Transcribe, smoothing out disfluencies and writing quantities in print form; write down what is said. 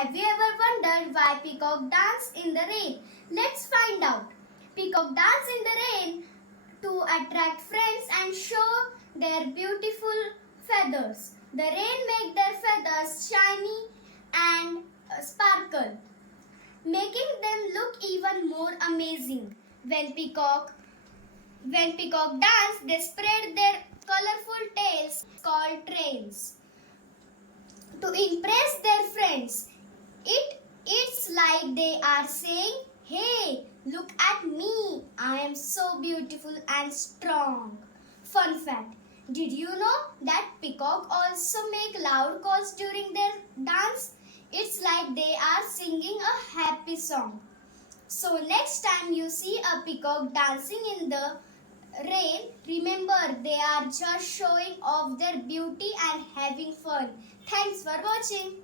Have you ever wondered why peacock dance in the rain? Let's find out. Peacock dance in the rain to attract friends and show their beautiful feathers. The rain makes their feathers shiny and sparkle, making them look even more amazing. When peacock dance, they spread their colorful tails called trains to impress their friends. It's like they are saying, "Hey, look at me. I am so beautiful and strong." Fun fact. Did you know that peacock also make loud calls during their dance? It's like they are singing a happy song. So next time you see a peacock dancing in the rain, remember they are just showing off their beauty and having fun. Thanks for watching.